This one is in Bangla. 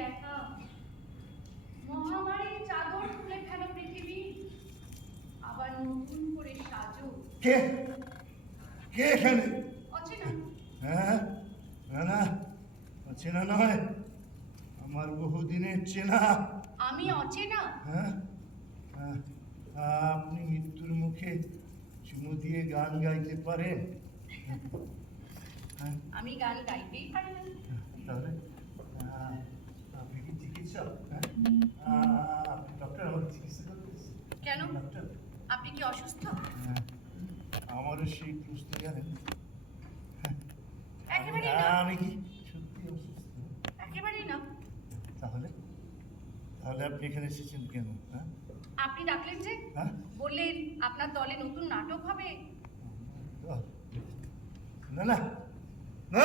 একা। মহামারীর চাদর খুলে ফেলো পৃথিবী। আবার নতুন করে সাজো। কে? কে এখানে? অচেনা। হ্যাঁ? না না চেনা নয়। আমার বহুদিনের চেনা। আমি অচেনা। হ্যাঁ? হ্যাঁ, আপনি মৃত্যুর মুখে চুমু দিয়ে গান গাইতে পারেন? আমি গান গাইতেই পারি না তাহলে আহ, আপনি কি চিকিৎসক হ্যাঁ আহ, আপনি ডক্টর আমাকে চিকিৎসা করতে এসেছেন? কেন? আপনি কি অসুস্থ? হ্যাঁ, আমারও সেই প্রশ্ন জানেন হ্যাঁ, একেবারেই না। আমি কি সত্যি অসুস্থ? একেবারেই না। তাহলে? তাহলে আপনি এখানে এসেছেন কেন? হ্যাঁ? আপনি ডাকলেন যে? বললেন আপনার দলে নতুন নাটক হবে। না না না